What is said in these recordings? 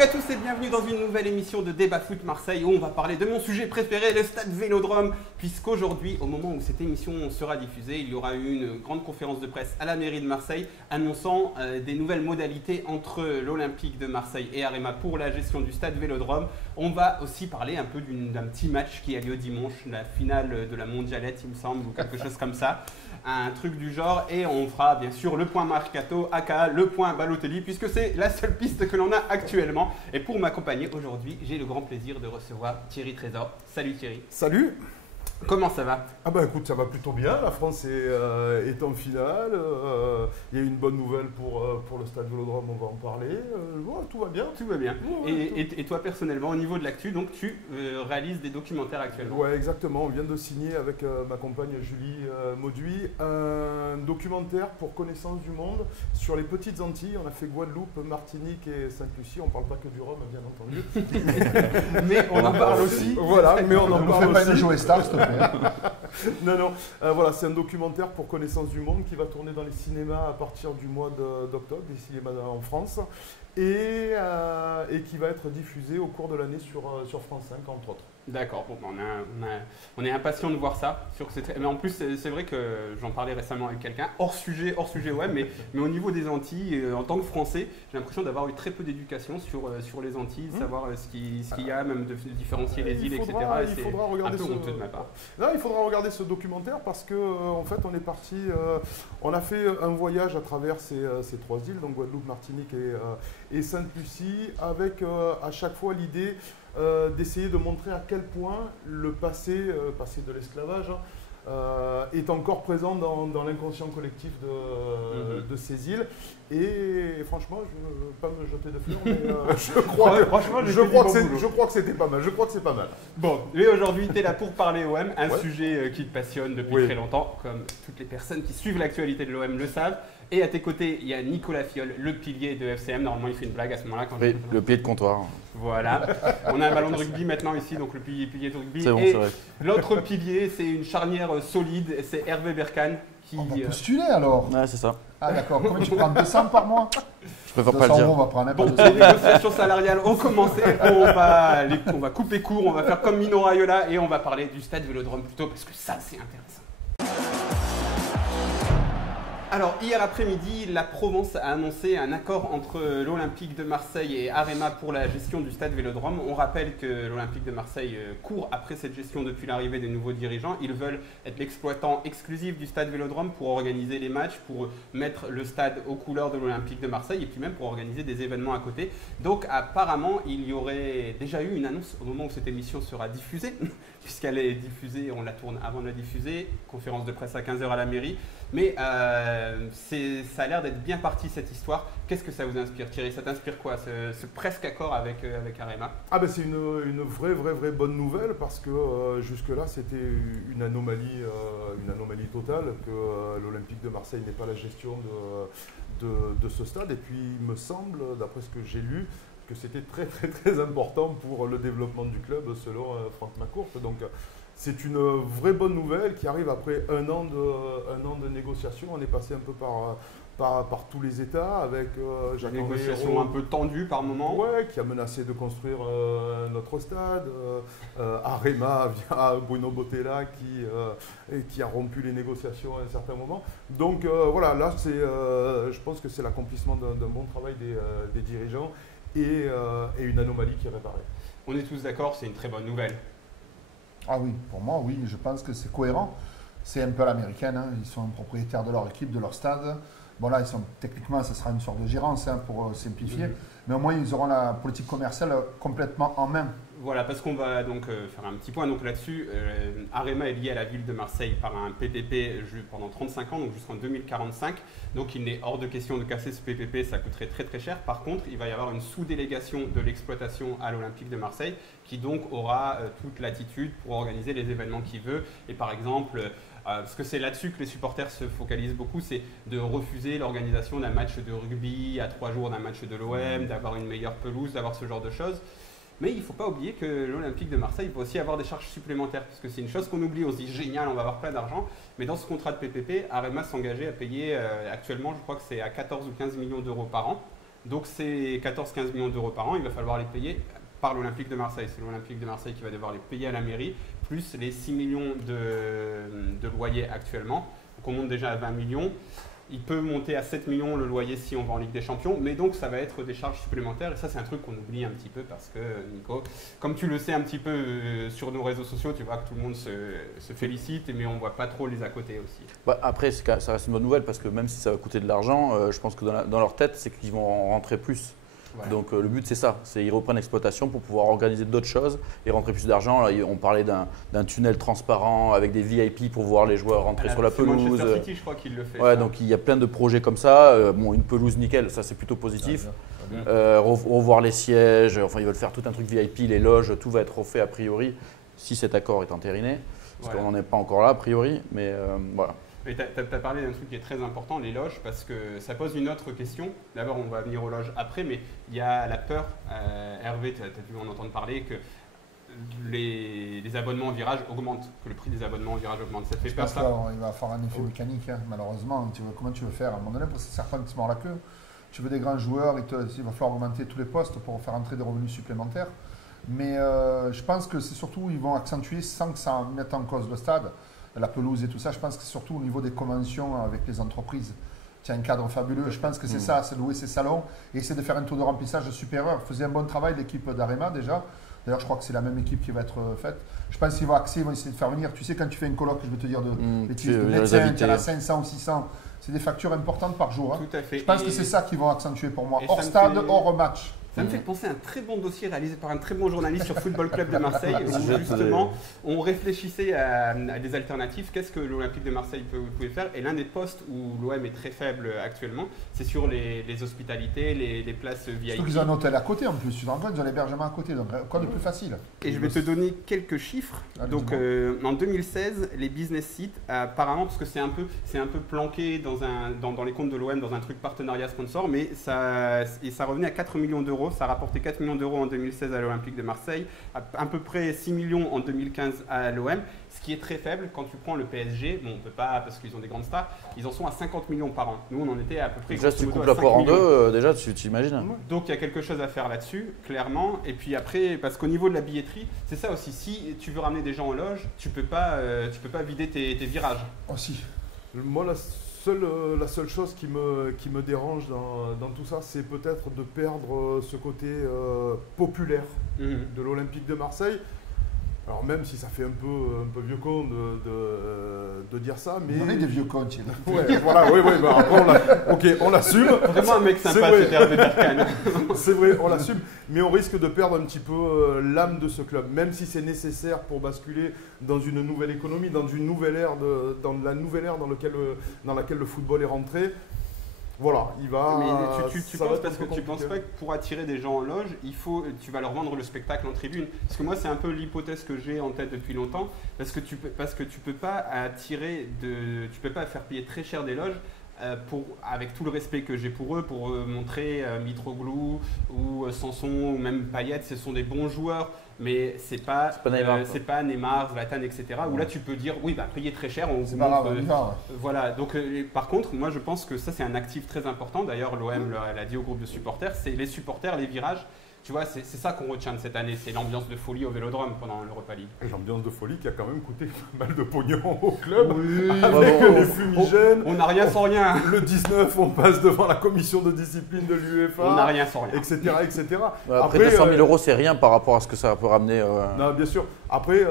Salut à tous et bienvenue dans une nouvelle émission de Débat Foot Marseille où on va parler de mon sujet préféré, le stade Vélodrome, puisqu'aujourd'hui, au moment où cette émission sera diffusée, il y aura eu une grande conférence de presse à la mairie de Marseille annonçant des nouvelles modalités entre l'Olympique de Marseille et Arema pour la gestion du stade Vélodrome. On va aussi parler un peu d'un petit match qui a lieu dimanche, la finale de la Mondialette, il me semble, ou quelque chose comme ça. Un truc du genre, et on fera bien sûr le point Mercato, aka le point Balotelli, puisque c'est la seule piste que l'on a actuellement. Et pour m'accompagner aujourd'hui, j'ai le grand plaisir de recevoir Thierry Trésor. Salut Thierry. Salut. Comment ça va? Ah bah écoute, ça va plutôt bien, la France est en finale, il y a une bonne nouvelle pour le stade Vélodrome, on va en parler, ouais, tout va bien. Tout va bien. Ouais, et toi personnellement, au niveau de l'actu, donc tu réalises des documentaires actuellement? Ouais, exactement, on vient de signer avec ma compagne Julie Mauduit un documentaire pour Connaissance du Monde sur les petites Antilles. On a fait Guadeloupe, Martinique et Sainte-Lucie, on parle pas que du rhum bien entendu. Mais on en parle aussi. Voilà, mais on en parle pas aussi. une Joe Star, s'il te plaît. Non, voilà, c'est un documentaire pour Connaissance du Monde qui va tourner dans les cinémas à partir du mois d'octobre, les cinémas en France, et qui va être diffusé au cours de l'année sur France 5, entre autres. D'accord, bon, on est impatient de voir ça. Mais en plus, c'est vrai que j'en parlais récemment avec quelqu'un, hors sujet, ouais, mais au niveau des Antilles, en tant que Français, j'ai l'impression d'avoir eu très peu d'éducation sur les Antilles, savoir ce qu'il y a, même de différencier les îles, etc. Il faudra regarder un peu honteux de ma part. Non, il faudra regarder ce documentaire parce que en fait, on est parti, on a fait un voyage à travers ces trois îles, donc Guadeloupe, Martinique et Sainte-Lucie, avec à chaque fois l'idée d'essayer de montrer à quel point le passé de l'esclavage est encore présent dans l'inconscient collectif de ces îles. Et franchement, je ne veux pas me jeter de fleurs, mais je crois que c'était pas mal. Je crois que c'est pas mal. Bon, mais aujourd'hui, tu es là pour parler OM, un sujet qui te passionne depuis très longtemps, comme toutes les personnes qui suivent l'actualité de l'OM le savent. Et à tes côtés, il y a Nicolas Fiol, le pilier de FCM. Normalement, il fait une blague à ce moment-là. Oui, le pied de comptoir. Voilà. On a un ballon de rugby maintenant ici, donc le pilier de rugby. C'est bon, et c'est vrai. L'autre pilier, c'est une charnière solide, c'est Hervé Berkane. On va postuler alors. Ouais, c'est ça. Ah d'accord, combien tu prends 200 par mois? Je préfère pas le dire. On va prendre Bon, n'importe les négociations salariales ont commencé. On va couper court, on va faire comme Mino Raiola et on va parler du stade Vélodrome plutôt, parce que ça, c'est intéressant. Alors, hier après-midi, la Provence a annoncé un accord entre l'Olympique de Marseille et Arema pour la gestion du stade Vélodrome. On rappelle que l'Olympique de Marseille court après cette gestion depuis l'arrivée des nouveaux dirigeants. Ils veulent être l'exploitant exclusif du stade Vélodrome pour organiser les matchs, pour mettre le stade aux couleurs de l'Olympique de Marseille et puis même pour organiser des événements à côté. Donc, apparemment, il y aurait déjà eu une annonce au moment où cette émission sera diffusée, puisqu'elle est diffusée, on la tourne avant de la diffuser, conférence de presse à 15h à la mairie. Mais ça a l'air d'être bien parti cette histoire. Qu'est-ce que ça vous inspire, Thierry? Ça t'inspire quoi, ce presque accord avec Arema? Ah ben c'est une vraie bonne nouvelle parce que jusque-là c'était une anomalie totale que l'Olympique de Marseille n'ait pas la gestion de ce stade. Et puis il me semble, d'après ce que j'ai lu, que c'était très important pour le développement du club selon Franck Macourte. Donc c'est une vraie bonne nouvelle qui arrive après un an de négociations. On est passé un peu par tous les États avec Jacques Des négociations un peu tendues par moment. Ouais, qui a menacé de construire notre stade. Arema via Bruno Bottella qui a rompu les négociations à un certain moment. Donc voilà, là je pense que c'est l'accomplissement d'un bon travail des dirigeants et une anomalie qui est réparée. On est tous d'accord, c'est une très bonne nouvelle. Ah oui, pour moi, oui, je pense que c'est cohérent. C'est un peu à l'américaine, hein. Ils sont propriétaires de leur équipe, de leur stade. Bon là, techniquement, ça sera une sorte de gérance pour simplifier. Mais au moins, ils auront la politique commerciale complètement en main. Voilà, parce qu'on va donc faire un petit point là-dessus. Arema est lié à la ville de Marseille par un PPP pendant 35 ans, donc jusqu'en 2045. Donc il n'est hors de question de casser ce PPP, ça coûterait très cher. Par contre, il va y avoir une sous-délégation de l'exploitation à l'Olympique de Marseille qui donc aura toute latitude pour organiser les événements qu'il veut. Et par exemple, parce que c'est là-dessus que les supporters se focalisent beaucoup, c'est de refuser l'organisation d'un match de rugby à 3 jours d'un match de l'OM, d'avoir une meilleure pelouse, d'avoir ce genre de choses. Mais il ne faut pas oublier que l'Olympique de Marseille va aussi avoir des charges supplémentaires, parce que c'est une chose qu'on oublie, on se dit génial, on va avoir plein d'argent, mais dans ce contrat de PPP, Arema s'engageait à payer actuellement, je crois que c'est à 14 ou 15 millions d'euros par an, Donc ces 14-15 millions d'euros par an, il va falloir les payer par l'Olympique de Marseille. C'est l'Olympique de Marseille qui va devoir les payer à la mairie, plus les 6 millions de loyers actuellement. Donc on monte déjà à 20 millions. Il peut monter à 7 millions le loyer si on va en Ligue des Champions, mais donc ça va être des charges supplémentaires. Et ça, c'est un truc qu'on oublie un petit peu parce que, Nico, comme tu le sais un petit peu sur nos réseaux sociaux, tu vois que tout le monde se félicite, mais on ne voit pas trop les à côté aussi. Bah, après, ça reste une bonne nouvelle parce que même si ça va coûter de l'argent, je pense que dans leur tête, c'est qu'ils vont en rentrer plus. Voilà. Donc le but c'est ça, c'est qu'ils reprennent l'exploitation pour pouvoir organiser d'autres choses et rentrer plus d'argent. Là, on parlait d'un tunnel transparent avec des VIP pour voir les joueurs rentrer sur la pelouse. Manchester City, je crois qu'il le fait. Ouais, donc il y a plein de projets comme ça. Bon, une pelouse nickel, ça c'est plutôt positif. Revoir les sièges, enfin ils veulent faire tout un truc VIP, les loges, tout va être refait a priori si cet accord est entériné. Parce qu'on n'en est pas encore là a priori, mais voilà. Tu as parlé d'un truc qui est très important, les loges, parce que ça pose une autre question. D'abord, on va venir aux loges après, mais il y a la peur. Hervé, tu as dû en entendre parler, que les abonnements en virage augmentent, que le prix des abonnements en virage augmente. Ça te fait peur, ça? Il va avoir un effet mécanique, hein, malheureusement. Comment tu veux faire? À un moment donné, parce que c'est certains qui se mordent la queue. Tu veux des grands joueurs, il va falloir augmenter tous les postes pour faire entrer des revenus supplémentaires. Mais je pense que c'est surtout, ils vont accentuer sans que ça mette en cause le stade. La pelouse et tout ça, je pense que c'est surtout au niveau des conventions avec les entreprises. Tu as un cadre fabuleux, je pense que c'est ça, c'est louer ses salons et essayer de faire un taux de remplissage supérieur. Faisait un bon travail l'équipe d'Arema déjà. D'ailleurs, je crois que c'est la même équipe qui va être faite. Je pense qu'ils vont essayer de faire venir. Tu sais, quand tu fais une colloque, je veux te dire de médecins, tu en as 500 ou 600. C'est des factures importantes par jour. Hein. Tout à fait. Je pense que c'est ça qu'ils vont accentuer pour moi. Hors stade, hors match. Ça me fait penser à un très bon dossier réalisé par un très bon journaliste sur Football Club de Marseille où justement on réfléchissait à des alternatives. Qu'est-ce que l'Olympique de Marseille pouvait faire? Et l'un des postes où l'OM est très faible actuellement, c'est sur les hospitalités, les places VIP. Surtout qu'ils ont un hôtel à côté en plus. Tu te rends compte, ils ont l'hébergement à côté. Donc quoi de plus facile? Et je vais te donner quelques chiffres. Donc en 2016, les business sites, apparemment, parce que c'est un peu planqué dans les comptes de l'OM dans un truc partenariat sponsor, mais ça revenait à 4 millions d'euros. Ça a rapporté 4 millions d'euros en 2016 à l'Olympique de Marseille, à peu près 6 millions en 2015 à l'OM, ce qui est très faible quand tu prends le PSG. Bon, on ne peut pas parce qu'ils ont des grandes stars, ils en sont à 50 millions par an. Nous, on en était à peu près. Déjà, si tu coupes la poire en deux, déjà, tu t'imagines. Donc, il y a quelque chose à faire là-dessus, clairement. Et puis après, parce qu'au niveau de la billetterie, c'est ça aussi. Si tu veux ramener des gens en loge, tu peux pas vider tes virages. Aussi. Moi, la seule chose qui me dérange dans tout ça, c'est peut-être de perdre ce côté populaire de l'Olympique de Marseille. Alors même si ça fait un peu vieux con de dire ça, mais… On est des vieux cons, Thierry. Ouais, voilà, oui, bah après on l'assume. Vraiment un mec sympa, c'est Hervé Berkane. C'est vrai, on l'assume, mais on risque de perdre un petit peu l'âme de ce club, même si c'est nécessaire pour basculer dans une nouvelle économie, dans une nouvelle ère, dans laquelle le football est rentré. Voilà, il va. Mais tu penses parce que tu penses pas que pour attirer des gens en loge, tu vas leur vendre le spectacle en tribune. Parce que moi, c'est un peu l'hypothèse que j'ai en tête depuis longtemps, parce que tu peux pas tu peux pas faire payer très cher des loges. Avec tout le respect que j'ai pour eux, pour montrer Mitroglou ou Sanson ou même Payet, ce sont des bons joueurs, mais c'est pas Neymar, Zlatan, etc. Où là tu peux dire oui, bah payer très cher, on vous montre. Voilà. Donc par contre, moi je pense que ça c'est un actif très important. D'ailleurs, l'OM l'a dit au groupe de supporters, c'est les supporters, les virages. Tu vois, c'est ça qu'on retient de cette année, c'est l'ambiance de folie au Vélodrome pendant l'Europa League. Et l'ambiance de folie qui a quand même coûté pas mal de pognon au club, oui, avec les fumigènes. On n'a rien sans rien. Le 19, on passe devant la commission de discipline de l'UEFA. On n'a rien sans rien. Etc. etc. Après 200 000 euros, c'est rien par rapport à ce que ça peut ramener. Non, bien sûr. Après,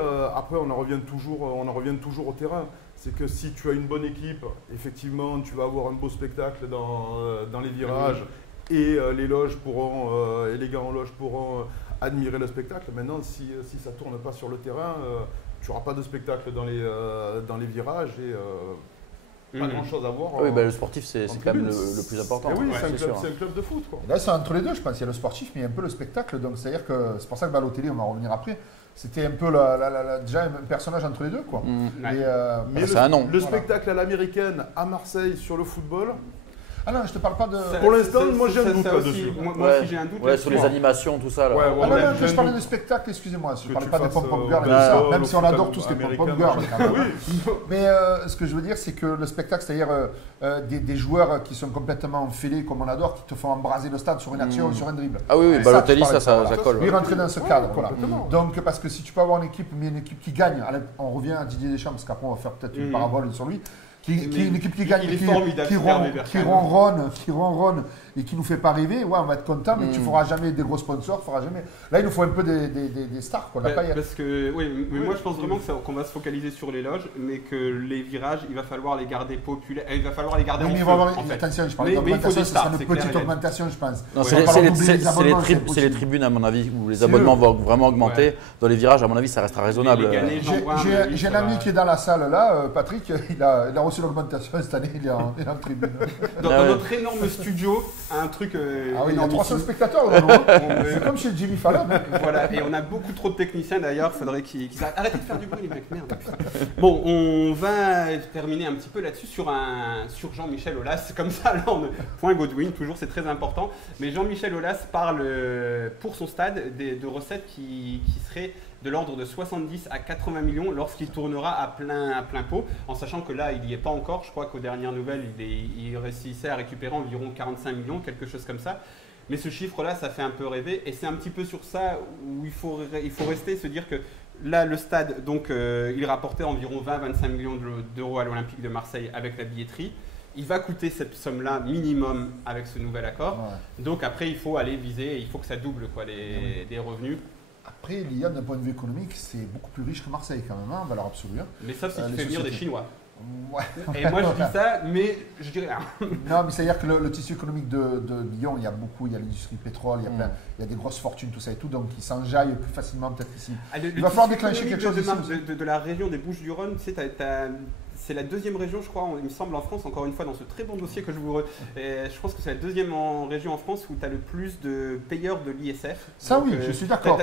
on en revient toujours au terrain. C'est que si tu as une bonne équipe, effectivement, tu vas avoir un beau spectacle dans les virages. Et les loges et les gars en loge pourront admirer le spectacle. Maintenant, si ça ne tourne pas sur le terrain, tu n'auras pas de spectacle dans les virages et pas grand-chose à voir. Oui, le sportif, c'est quand même le plus important. Oui, c'est un club de foot. Quoi. Là, c'est entre les deux, je pense. Il y a le sportif, mais il y a un peu le spectacle. Donc, c'est-à-dire que c'est pour ça que Balotelli, on va revenir après, c'était un peu déjà un personnage entre les deux. Quoi. Ouais. Mais c'est un nom. Le spectacle à l'américaine à Marseille sur le football… Ah non, je te parle pas de. Pour l'instant, moi j'ai un doute là-dessus. Moi aussi j'ai un doute. Ouais, sur les animations, tout ça. Là. Ouais, Ah non, non, j'ai je un parlais doute. de spectacle, excusez-moi. Je Que ne parlais tu pas des fasses, pom-pom girls et tout baseball, ça, même si on foot adore tout ce qui est américain, pom-pom girls. machin. quand même. Oui. Mais ce que je veux dire, c'est que le spectacle, c'est-à-dire des joueurs qui sont complètement fêlés, comme on adore, qui te font embraser le stade sur une action, sur un dribble. Ah oui, Et Balotelli, je ça parlais de colle. Lui rentrer dans ce cadre, voilà. complètement. Donc, parce que si tu peux avoir une équipe, mais une équipe qui gagne, on revient à Didier Deschamps, parce qu'après on va faire peut-être une parabole sur lui, une équipe qui gagne, il est formidable, Super Weber, qui ronronne et qui nous fait pas rêver, ouais, on va être content, mais tu feras jamais des gros sponsors, feras jamais. Là, il nous faut un peu des stars, quoi. Parce que, oui, mais moi je pense vraiment qu'on va se focaliser sur les loges, mais que les virages, il va falloir les garder populaires, il va falloir les garder Oui, en mais feu, il va avoir, en fait. attention, je parle Mais il faut d'augmentation, des ce sera stars, une c'est clair petite et net. augmentation, je pense. Non, Ouais, c'est on va falloir doubler les abonnements, c'est les impossible. tribunes, à mon avis, où les C'est abonnements eux. vont vraiment augmenter. Dans les virages, à mon avis, ça restera raisonnable. Les Ganés, J'ai un ami qui est dans la salle là, Patrick, il a reçu l'augmentation cette année, il est en tribune. Dans Ah ouais. notre énorme studio, un truc Ah oui, il y a énormissime. 300 spectateurs là, non C'est comme chez Jimmy Fallon. Voilà, et on a beaucoup trop de techniciens d'ailleurs, faudrait qu'ils arrêtent. Arrêtez de faire du bruit les mecs, merde. Putain. Bon, on va terminer un petit peu là-dessus sur Jean-Michel Aulas, comme ça là on point Godwin, toujours c'est très important. Mais Jean-Michel Aulas parle pour son stade de recettes qui seraient de l'ordre de 70 à 80 millions lorsqu'il tournera à plein pot, en sachant que là il n'y est pas encore, je crois qu'aux dernières nouvelles il réussissait à récupérer environ 45 millions, quelque chose comme ça. Mais ce chiffre-là, ça fait un peu rêver et c'est un petit peu sur ça où il faut rester, se dire que là, le stade, donc, il rapportait environ 20-25 millions d'euros à l'Olympique de Marseille avec la billetterie. Il va coûter cette somme-là minimum avec ce nouvel accord. Ouais. Donc après, il faut aller viser, il faut que ça double quoi, les revenus. Après, Lyon, d'un point de vue économique, c'est beaucoup plus riche que Marseille quand même, en valeur absolue. Mais sauf si tu fais venir des Chinois. Ouais. Et moi je dis ça, mais je dirais rien. Non, mais c'est-à-dire que le tissu économique de Lyon, il y a beaucoup, il y a l'industrie pétrole, il y a des grosses fortunes, tout ça et tout, donc ils s'enjaillent plus facilement peut-être ici. Il va falloir déclencher quelque chose de la région des Bouches-du-Rhône, tu sais, c'est la deuxième région, je crois, il me semble, en France, encore une fois, dans ce très bon dossier que je vous... je pense que c'est la deuxième région en France où tu as le plus de payeurs de l'ISF. Ça donc, oui, je suis d'accord.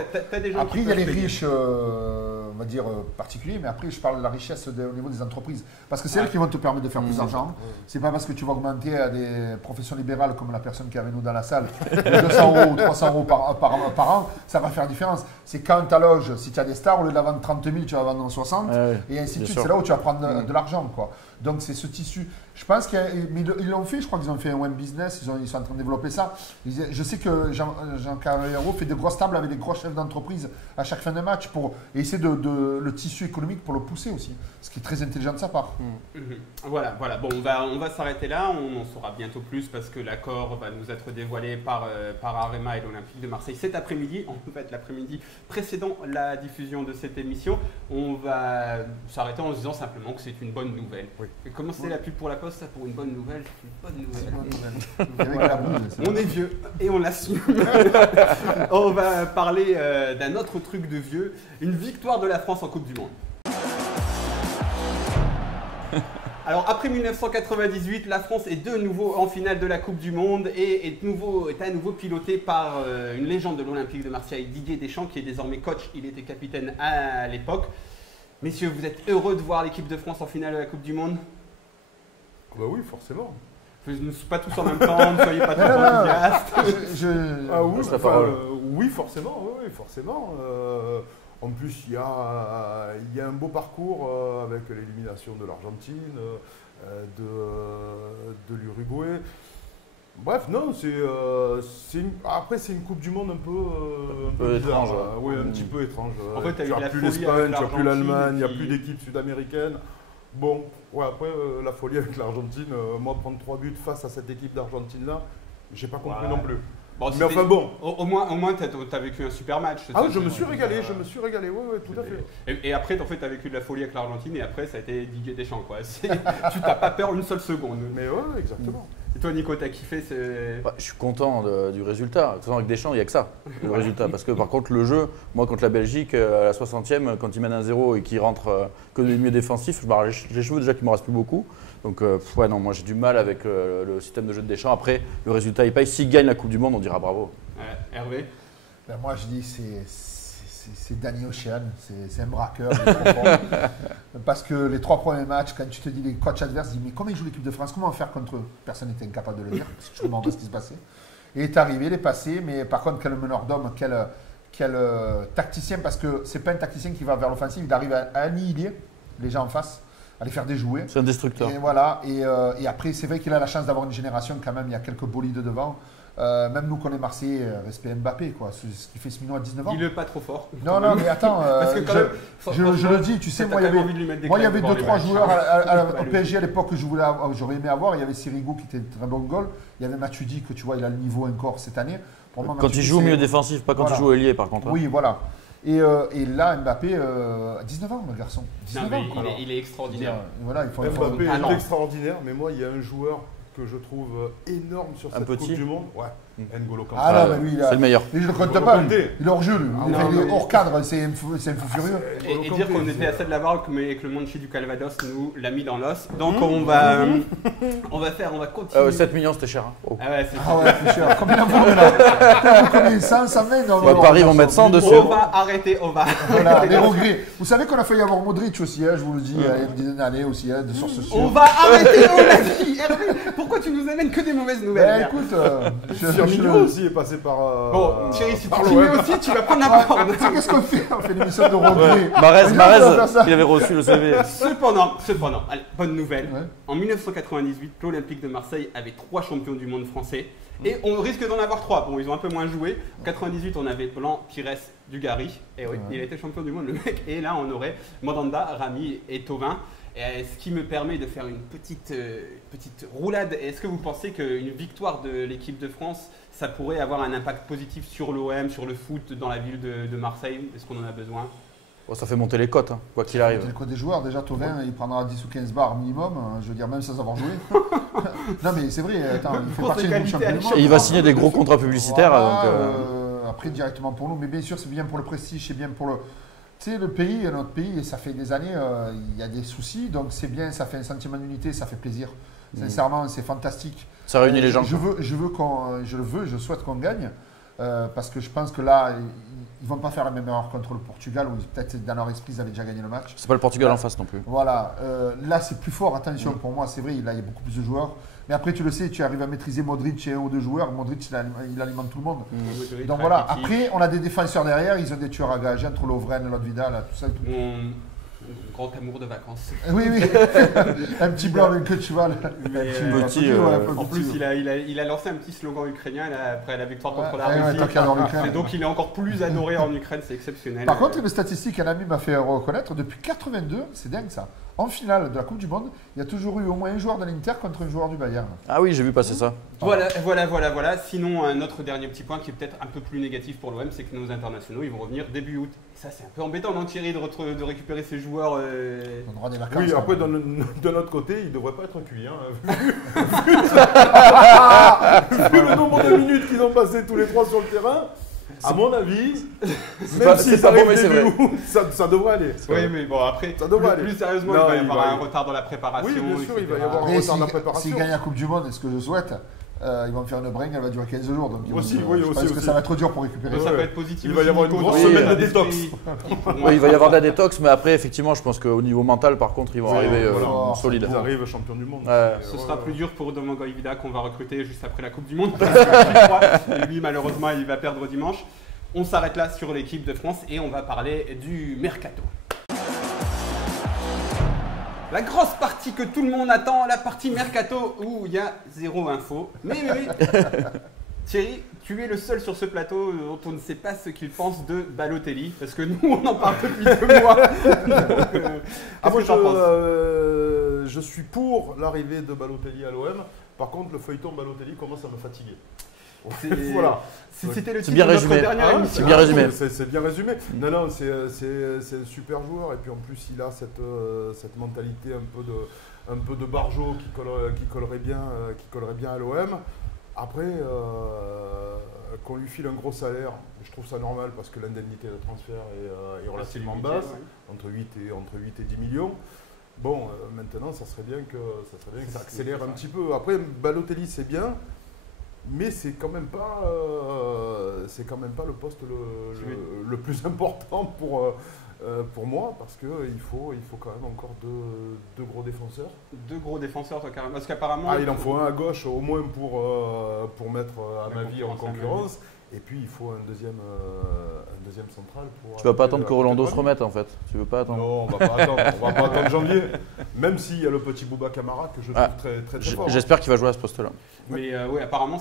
Après, il y a les riches, on va dire, particuliers, mais après, je parle de la richesse au niveau des entreprises. Parce que c'est elles qui vont te permettre de faire plus d'argent. C'est pas parce que tu vas augmenter à des professions libérales, comme la personne qui est avec nous dans la salle, de 200 € ou 300 € par an, ça va faire la différence. C'est quand ta loge, si tu as des stars, au lieu de la vendre 30 000, tu vas vendre en 60, et ainsi de suite. C'est là où tu vas prendre de l'argent. Quoi. Donc c'est ce tissu. Je pense qu'ils l'ont fait, je crois qu'ils ont fait un web business, ils sont en train de développer ça. Je sais que Jean Carriero fait de grosses tables avec des gros chefs d'entreprise à chaque fin de match pour essayer le tissu économique pour le pousser aussi. Ce qui est très intelligent de sa part. Voilà. Bon, on va s'arrêter là, on en saura bientôt plus parce que l'accord va nous être dévoilé par Arema et l'Olympique de Marseille cet après-midi. En fait, l'après-midi précédent la diffusion de cette émission. On va s'arrêter en se disant simplement que c'est une bonne nouvelle. Oui. Comment c'est la pub pour la Poste, ça, pour une bonne nouvelle, c'est une bonne nouvelle. On est vieux et on l'assume. On va parler d'un autre truc de vieux, une victoire de la France en Coupe du Monde. Alors après 1998, la France est de nouveau en finale de la Coupe du Monde et est à nouveau pilotée par une légende de l'Olympique de Marseille, Didier Deschamps, qui est désormais coach. Il était capitaine à l'époque. Messieurs, vous êtes heureux de voir l'équipe de France en finale de la Coupe du Monde? Bah oui, forcément. Ne soyez pas tous en même temps, ne soyez pas trop enthousiastes. Oui, forcément. En plus, il y a un beau parcours avec l'élimination de l'Argentine, de l'Uruguay. Bref, non, après c'est une Coupe du Monde un peu étrange. Oui, un petit peu étrange. En fait, tu n'as plus l'Espagne, tu n'as plus l'Allemagne, il n'y a plus d'équipe sud-américaine. Bon, ouais, après la folie avec l'Argentine, moi prendre 3 buts face à cette équipe d'Argentine-là, j'ai pas compris non plus. Bon, mais enfin bon. Au moins tu as vécu un super match. Ah oui, je me suis régalé, oui, tout à fait. Et après, en fait, tu as vécu de la folie avec l'Argentine et après, ça a été Didier Deschamps, quoi. Tu t'as pas peur une seule seconde. Mais ouais, exactement. Et toi, Nico, t'as kiffé Je suis content du résultat. De toute façon, avec Deschamps, il n'y a que ça, le résultat. Parce que par contre, le jeu, moi, contre la Belgique, à la 60e, quand ils mènent 1-0 et qu'ils rentrent que des milieux défensifs, j'ai les cheveux déjà qui ne me restent plus beaucoup. Donc, non, moi, j'ai du mal avec le système de jeu de Deschamps. Après, le résultat, il paye. S'il gagne la Coupe du Monde, on dira bravo. Hervé? Ben, moi, je dis c'est c'est Danny Ocean, c'est un braqueur. Il est trop fort. Parce que les 3 premiers matchs, quand tu te dis les coachs adverses, disent mais comment ils jouent l'équipe de France, comment faire contre eux? Personne n'était incapable de le dire, parce que je me demande ce qui se passait. Et il est arrivé, il est passé, mais par contre, quel meneur d'homme, quel tacticien, parce que c'est pas un tacticien qui va vers l'offensive, il arrive à annihiler les gens en face, à les faire déjouer. C'est un destructeur. Et voilà, et après, c'est vrai qu'il a la chance d'avoir une génération quand même, il y a quelques bolides devant. Même nous qu'on est Marseillais, respect Mbappé, quoi. Ce qui fait ce minot à 19 ans. Il est pas trop fort. Non, mais attends, Parce que quand même, je le dis, tu sais, moi il y avait 2-3 joueurs au PSG à l'époque que j'aurais aimé avoir. Il y avait Sirigu qui était un très bon goal. Il y avait Matuidi que tu vois, il a le niveau encore cette année. Pour moi, Quand il joue au milieu défensif, pas quand il joue au ailier par contre. Oui, voilà. Et là, Mbappé, 19 ans, le garçon. 19 ans, il est extraordinaire. Voilà, Mbappé est extraordinaire, mais moi, il y a un joueur que je trouve énorme sur cette Coupe du Monde. Ouais, N'Golo Kanté. Ah non, mais lui, c'est le meilleur. Et je le compte pas, lui. Il est hors jeu, lui. Il est hors cadre, c'est un fou furieux. Et dire qu'on était à ça de la barre, mais que le Monchi du Calvados nous l'a mis dans l'os. Donc on va continuer. 7 millions, c'était cher. Ah ouais, c'est cher. Combien on veut là? Combien 100, 120? Paris vont mettre 100 dessus. On va arrêter, on va. Voilà, les regrets. Vous savez qu'on a failli avoir Modric aussi, je vous le dis, il y a une dizaine d'années aussi, de sources sûres. On va arrêter, Hervé. Pourquoi tu nous amènes que des mauvaises nouvelles? Écoute, Firmino aussi est passé par. Bon, Thierry, si tu continues aussi, tu vas prendre la parole. Tu sais qu'est-ce qu'on fait? On fait une émission de regrets. Marez, il avait reçu le CV. Cependant, allez, bonne nouvelle. Ouais. En 1998, l'Olympique de Marseille avait 3 champions du monde français. Et on risque d'en avoir 3. Bon, ils ont un peu moins joué. En 98, on avait Blanc, Pires, Dugarry. Et oui, il était champion du monde, le mec. Et là, on aurait Mandanda, Rami et Thauvin. Ce qui me permet de faire une petite roulade. Est-ce que vous pensez qu'une victoire de l'équipe de France, ça pourrait avoir un impact positif sur l'OM, sur le foot dans la ville de Marseille? Est-ce qu'on en a besoin? Bon, ça fait monter les cotes, hein, quoi qu'il arrive. C'est le code des joueurs. Déjà, Thauvin, il prendra 10 ou 15 bars minimum. Je veux dire, même sans avoir joué. Non, mais c'est vrai. Attends, il fait partie du championnat du monde. Et il va signer des gros contrats publicitaires. Voilà, après, directement pour nous. Mais bien sûr, c'est bien pour le prestige, c'est bien pour le... Tu sais, notre pays, ça fait des années, il y a des soucis, donc c'est bien, ça fait un sentiment d'unité, ça fait plaisir. Sincèrement, c'est fantastique. Ça réunit les gens. Je souhaite qu'on gagne, parce que je pense que là, ils ne vont pas faire la même erreur contre le Portugal, où peut-être dans leur esprit, ils avaient déjà gagné le match. C'est pas le Portugal en face non plus. Voilà, là c'est plus fort, attention, pour moi, c'est vrai, là, il y a beaucoup plus de joueurs. Mais après, tu le sais, tu arrives à maîtriser Modric et un ou deux joueurs. Modric, il alimente tout le monde. Donc voilà, après, on a des défenseurs derrière, ils ont des tueurs à gages entre Lovren, Lodvidal, tout ça. Tout. Grand amour de vacances. Oui. Un petit blanc avec le cheval. En plus, il a lancé un petit slogan ukrainien là, après la victoire contre la Russie. Donc il est encore plus adoré en Ukraine, c'est exceptionnel. Par contre, une statistique qu'un ami m'a fait reconnaître, depuis 82, c'est dingue ça. En finale de la Coupe du Monde, il y a toujours eu au moins un joueur de l'Inter contre un joueur du Bayern. Ah oui, j'ai vu passer ça. Voilà. Sinon, un autre dernier petit point qui est peut-être un peu plus négatif pour l'OM, c'est que nos internationaux, ils vont revenir début août. Et ça, c'est un peu embêtant, non, Thierry, de récupérer ces joueurs. On aura des vacances. Oui, après, de notre côté, il ne devrait pas être cuit. Hein, vu le nombre de minutes qu'ils ont passé tous les 3 sur le terrain. À mon avis, même si ça arrive début août, ça devrait aller. Oui, mais bon, après, plus sérieusement, il va y avoir un retard dans la préparation. Oui, bien sûr, il va y avoir un retard dans la préparation. S'ils gagnent la Coupe du Monde, est-ce que je souhaite, ils vont faire une bringue, elle va durer 15 jours. Donc aussi, parce que ça va être dur pour récupérer. Ça va être positif. Il va y avoir une grosse semaine de détox. Oui, il va y avoir de la détox, mais après, effectivement, je pense qu'au niveau mental, par contre, ils vont arriver solides. Ils arrivent champions du monde. Ce sera plus dur pour Domingo Vida qu'on va recruter juste après la Coupe du Monde. Et lui, malheureusement, il va perdre dimanche. On s'arrête là sur l'équipe de France et on va parler du mercato. La grosse partie que tout le monde attend, la partie mercato où il y a zéro info. Mais Thierry, tu es le seul sur ce plateau dont on ne sait pas ce qu'il pense de Balotelli, parce que nous on en parle depuis 2 mois. Moi, je suis pour l'arrivée de Balotelli à l'OM. Par contre, le feuilleton Balotelli commence à me fatiguer. Voilà. C'était le titre bien de notre résumé. dernière émission. C'est bien résumé. C'est bien résumé. Non, c'est un super joueur. Et puis en plus, il a cette mentalité un peu de barjot qui collerait bien à l'OM. Après, qu'on lui file un gros salaire, je trouve ça normal parce que l'indemnité de transfert est relativement basse, entre 8 et 10 millions. Bon, maintenant, ça serait bien que ça accélère un petit peu. Après, Balotelli, c'est bien. Mais c'est quand même pas le poste le plus important pour moi, parce qu'il faut quand même encore deux gros défenseurs. Deux gros défenseurs, toi, carrément. Parce qu'apparemment. Il en faut un à gauche, au moins pour mettre à ma vie en concurrence. Et puis il faut un deuxième central pour. Tu vas pas attendre que Rolando se remette en fait. Tu veux pas attendre. Non, on va pas attendre. On va pas attendre janvier. Même s'il y a le petit Bouba Camara que je trouve très fort. J'espère qu'il va jouer à ce poste-là. Mais oui, apparemment,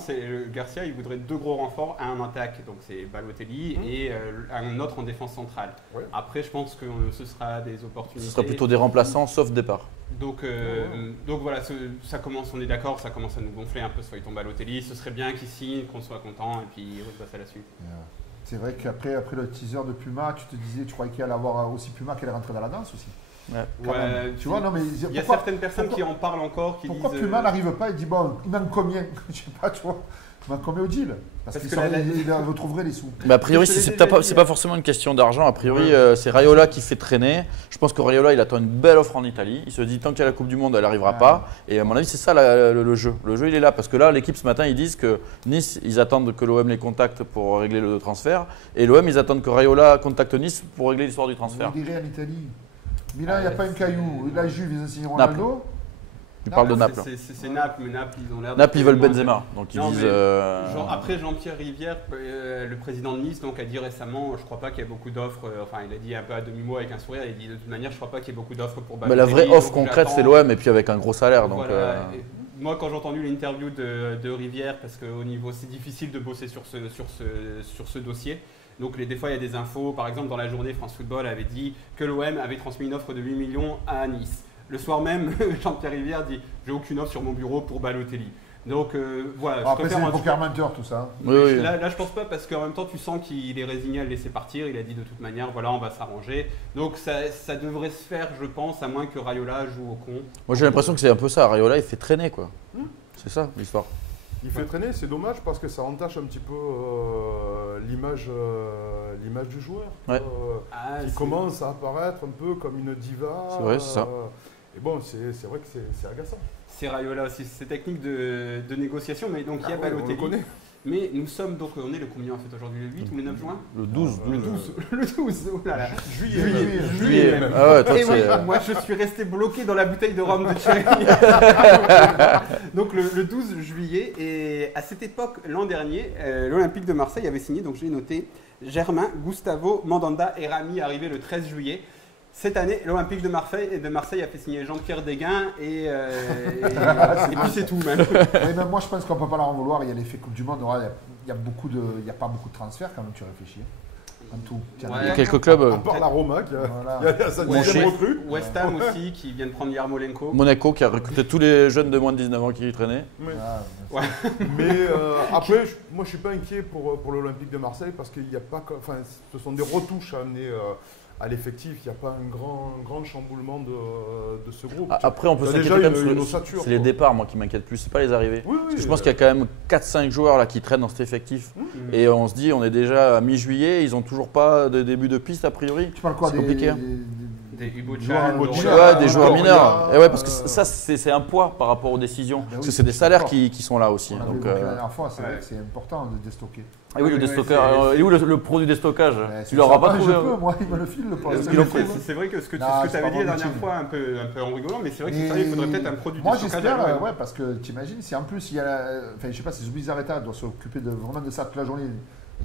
Garcia, il voudrait deux gros renforts, un en attaque, donc c'est Balotelli, et un autre en défense centrale. Ouais. Après, je pense que ce sera des opportunités. Ce sera plutôt des remplaçants, sauf départ. Donc voilà, ça commence, on est d'accord, ça commence à nous gonfler un peu ce feuilleton Balotelli. Ce serait bien qu'il signe, qu'on soit content, et puis il repasse à la suite. C'est vrai qu'après le teaser de Puma, tu croyais qu'il allait avoir aussi Puma qui allait rentrer dans la danse aussi. Ouais, tu vois, non, mais il y a certaines personnes qui en parlent encore, qui pourquoi disent. Puma n'arrive pas et dit bon, il manque combien? Je sais pas, tu vois. Il manque combien au deal? Parce qu'il retrouverait les sous. Mais a priori, c'est pas forcément une question d'argent. A priori, c'est Raiola qui fait traîner. Je pense que Raiola, il attend une belle offre en Italie. Il se dit tant qu'il y a la Coupe du Monde, elle n'arrivera pas. Et à mon avis, c'est ça le jeu. Le jeu, il est là. Parce que là, l'équipe ce matin, ils disent que Nice, ils attendent que l'OM les contacte pour régler le transfert. Et l'OM, ils attendent que Raiola contacte Nice pour régler l'histoire du transfert. Il irait en Italie. Milan, il n'y a pas un caillou. La Juve, ils ont signé Ronaldo. Tu parles de Naples. C'est Naples, mais Naples, ils ont l'air. Naples, ils veulent Benzema. Donc ils disent. Après, Jean-Pierre Rivière, le président de Nice, donc, a dit récemment, je ne crois pas qu'il y ait beaucoup d'offres. Enfin, il a dit un peu à demi-mot avec un sourire. Il dit de toute manière, je ne crois pas qu'il y ait beaucoup d'offres pour Balotelli. Mais la vraie offre concrète, c'est l'OM et puis avec un gros salaire. Donc, voilà. Moi, quand j'ai entendu l'interview de Rivière, parce qu'au niveau, c'est difficile de bosser sur ce dossier. Donc des fois, il y a des infos. Par exemple, dans la journée, France Football avait dit que l'OM avait transmis une offre de 8 millions à Nice. Le soir même, Jean-Pierre Rivière dit « J'ai aucune offre sur mon bureau pour Balotelli ». Donc voilà. Après, c'est un poker menteur tout ça. Oui. Là, je pense pas, parce qu'en même temps, tu sens qu'il est résigné à le laisser partir. Il a dit de toute manière, voilà, on va s'arranger. Donc ça devrait se faire, je pense, à moins que Raiola joue au con. Moi, j'ai l'impression que c'est un peu ça. Raiola, il fait traîner, quoi. C'est ça, l'histoire. Il fait traîner, c'est dommage parce que ça entache un petit peu l'image du joueur. Ouais. Qui commence à apparaître un peu comme une diva. C'est vrai, c'est ça. Et bon, c'est vrai que c'est agaçant. C'est Raiola aussi, c'est technique de négociation, mais donc il y a Balotelli. On le connaît. Mais nous sommes donc, on est le combien en fait aujourd'hui, le 8 ou le 9 juin? Le 12. Le 12, oh là là. Juillet. Ah ouais, toi, et oui, moi je suis resté bloqué dans la bouteille de rhum de Thierry. Donc le 12 juillet, et à cette époque, l'an dernier, l'Olympique de Marseille avait signé, donc j'ai noté, Germain, Gustavo, Mandanda et Rami arrivés le 13 juillet. Cette année, l'Olympique de Marseille a fait signer Jean-Pierre Desgain et puis c'est tout même. Oui, même moi je pense qu'on ne peut pas leur en vouloir. Il y a l'effet Coupe du Monde. Il n'y a pas beaucoup de transferts quand même, tu réfléchis. En tout. Il y a quelques clubs. À part la Roma, il y a sa deuxième recrue. West Ham aussi, qui vient de prendre Yarmolenko. Monaco qui a recruté tous les jeunes de moins de 19 ans qui y traînaient. Mais après, moi je ne suis pas inquiet pour l'Olympique de Marseille parce qu'il n'y a pas. Enfin, ce sont des retouches à amener. À l'effectif, il n'y a pas un grand chamboulement de ce groupe. Après, on peut s'inquiéter quand même c'est les départs, moi, qui m'inquiètent plus. Ce n'est pas les arrivées. Parce que je pense qu'il y a quand même 4-5 joueurs là, qui traînent dans cet effectif. Et on se dit, on est déjà à mi-juillet, ils n'ont toujours pas de début de piste, a priori. Tu parles quoi? C'est compliqué. Des des joueurs mineurs. Et ouais, parce que ça, c'est un poids par rapport aux décisions. Parce que c'est des salaires qui sont là aussi. Donc, la dernière fois, c'est vrai que c'est important de déstocker. Ah oui, le déstockage. Il est où le pro du déstockage? Tu l'auras pas trouvé. Moi, il me le file le pro. C'est vrai que ce que tu avais dit la dernière fois, un peu en rigolant, mais c'est vrai qu'il faudrait peut-être un pro du déstockage. Moi, j'espère, ouais, parce que tu imagines, si en plus, il y a. Enfin, je sais pas si Zubizarreta doit s'occuper vraiment de ça toute la journée.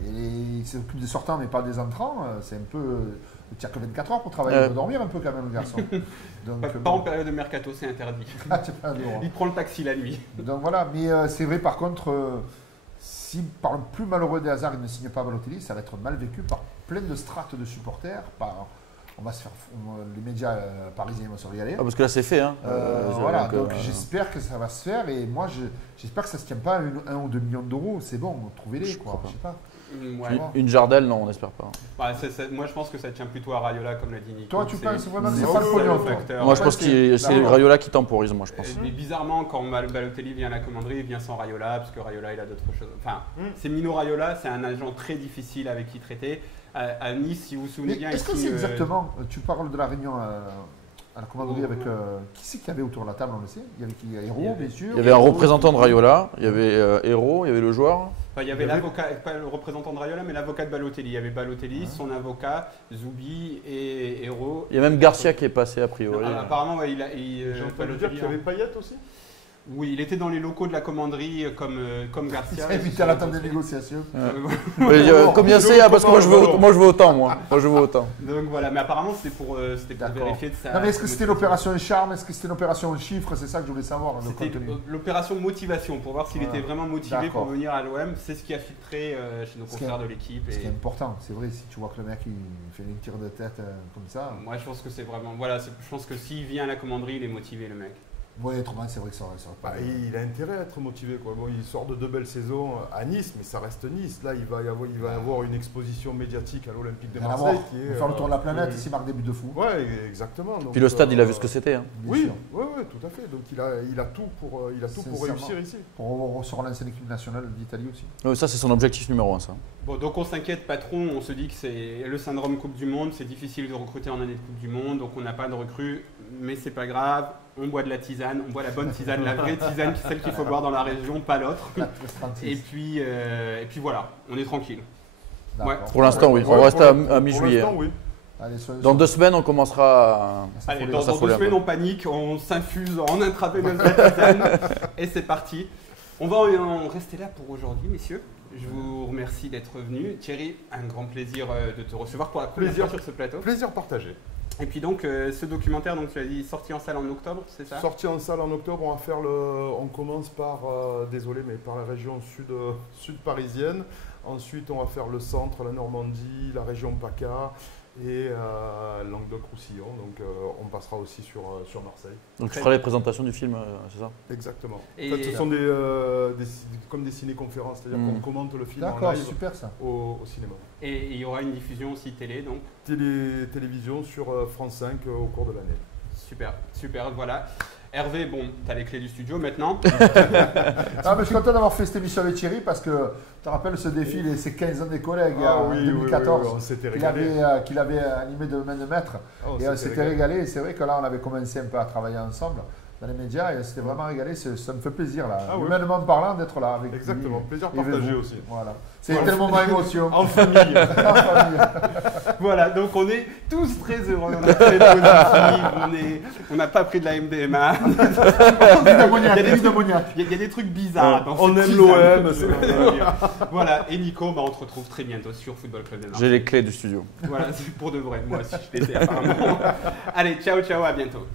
Et il s'occupe des sortants, mais pas des entrants. C'est un peu. Il n'y a que 24 heures pour travailler, il doit dormir un peu quand même, le garçon. Donc, pas en période de mercato, c'est interdit. Il prend le taxi la nuit. Donc voilà, mais c'est vrai par contre, si par le plus malheureux des hasards, il ne signe pas Balotelli, ça va être mal vécu par plein de strates de supporters. On va se faire, les médias parisiens vont se régaler. Parce que là c'est fait. Hein. Voilà, donc j'espère que ça va se faire et moi j'espère que ça ne se tient pas à 1 ou 2 millions d'euros, c'est bon, trouvez-les quoi, je sais pas. Une Jardel, non, on n'espère pas. Moi, je pense que ça tient plutôt à Raiola, comme l'a dit Nico. Toi, tu penses vraiment que c'est pas le pognon? Moi, je pense que c'est Raiola qui temporise, moi, je pense. Mais bizarrement, quand Balotelli vient à la commanderie, il vient sans Raiola, parce que Raiola, il a d'autres choses. Enfin, c'est Mino Raiola, c'est un agent très difficile avec qui traiter. À Nice, si vous vous souvenez bien. Est-ce que c'est exactement, tu parles de la réunion À la commanderie avec. Qui c'est qu'il y avait autour de la table, on le sait? Il y avait qui? Héros, bien sûr. Il y avait un représentant de Raiola, il y avait Héros, il y avait le joueur. Enfin, il y avait l'avocat, pas le représentant de Raiola, mais l'avocat de Balotelli. Il y avait Balotelli, son avocat, Zoubi et Héros. Il y a même Garcia qui est passé a priori. Apparemment, ouais, J'ai entendu dire qu'il y avait Payet aussi. Oui, il était dans les locaux de la commanderie comme Garcia. Il évité à la table des négociations. Combien c'est? Parce que moi je veux autant, moi je veux autant. Donc voilà, mais apparemment c'était pour vérifier de ça. Non mais est-ce que c'était l'opération charme? Est-ce que c'était l'opération chiffre? C'est ça que je voulais savoir. C'était l'opération motivation pour voir s'il était vraiment motivé pour venir à l'OM. C'est ce qui a filtré chez nos confrères de l'équipe. Ce qui est important, c'est vrai, si tu vois que le mec il fait une tire de tête comme ça. Moi je pense que c'est vraiment. Voilà, je pense que s'il vient à la commanderie, il est motivé le mec. Oui, autrement, c'est vrai que ça aurait pas. Il a intérêt à être motivé, quoi. Bon, il sort de 2 belles saisons à Nice, mais ça reste Nice. Là, il va y avoir une exposition médiatique à l'Olympique de Marseille. Il va faire le tour de la planète, s'il marque des buts de fou. Oui, exactement. Donc, puis le stade, il a vu ce que c'était. Hein. Oui, tout à fait. Donc il a tout pour réussir ici. Pour se relancer l'équipe nationale d'Italie aussi. Ça, c'est son objectif numéro 1, ça. Bon, donc on s'inquiète, patron. On se dit que c'est le syndrome Coupe du Monde. C'est difficile de recruter en année de Coupe du Monde, donc on n'a pas de recrues. Mais c'est pas grave. On boit de la tisane, on boit la bonne tisane, la vraie tisane, celle qu'il faut boire dans la région, pas l'autre. Et puis voilà, on est tranquille. Ouais. Pour l'instant, oui. On va rester à mi-juillet. Oui. Dans 2 semaines, on commencera à. Allez, dans 2 semaines, on panique, on s'infuse en intraveineuse de la tisane et c'est parti. On va en rester là pour aujourd'hui, messieurs. Je vous remercie d'être venus. Thierry, un grand plaisir de te recevoir pour la première fois sur ce plateau. Plaisir partagé. Et puis donc ce documentaire, donc tu as dit sorti en salle en octobre, c'est ça? Sorti en salle en octobre, on commence par, désolé, mais par la région sud parisienne. Ensuite, on va faire le centre, la Normandie, la région PACA et Languedoc-Roussillon. Donc on passera aussi sur Marseille. Donc tu feras les présentations du film, c'est ça? Exactement. En fait, ce sont comme des ciné-conférences, c'est-à-dire qu'on commente le film en live super, ça. Au cinéma. Et il y aura une diffusion aussi télé, donc télévision sur France 5 au cours de l'année. Super, voilà. Hervé, bon, tu as les clés du studio maintenant. Je suis content d'avoir fait cette émission avec Thierry parce que tu te rappelles ce défi, ces 15 ans des collègues en 2014 qu'il avait animé de main de maître. Et on s'était régalé. Et c'est vrai que là, on avait commencé un peu à travailler ensemble dans les médias et c'était vraiment régalé. Ça me fait plaisir, là, humainement parlant, d'être là avec Exactement, lui, plaisir partagé aussi. Voilà. C'est tellement d'émotion. En famille. Voilà, donc on est tous très heureux, on est très positifs, on n'a pas pris de la MDMA. Il y a des trucs bizarres. On aime l'OM. Voilà, et Nico, on te retrouve très bientôt sur Football Club de Marseille. J'ai les clés du studio. Voilà, c'est pour de vrai, moi aussi je les ai apparemment. Allez, ciao, à bientôt.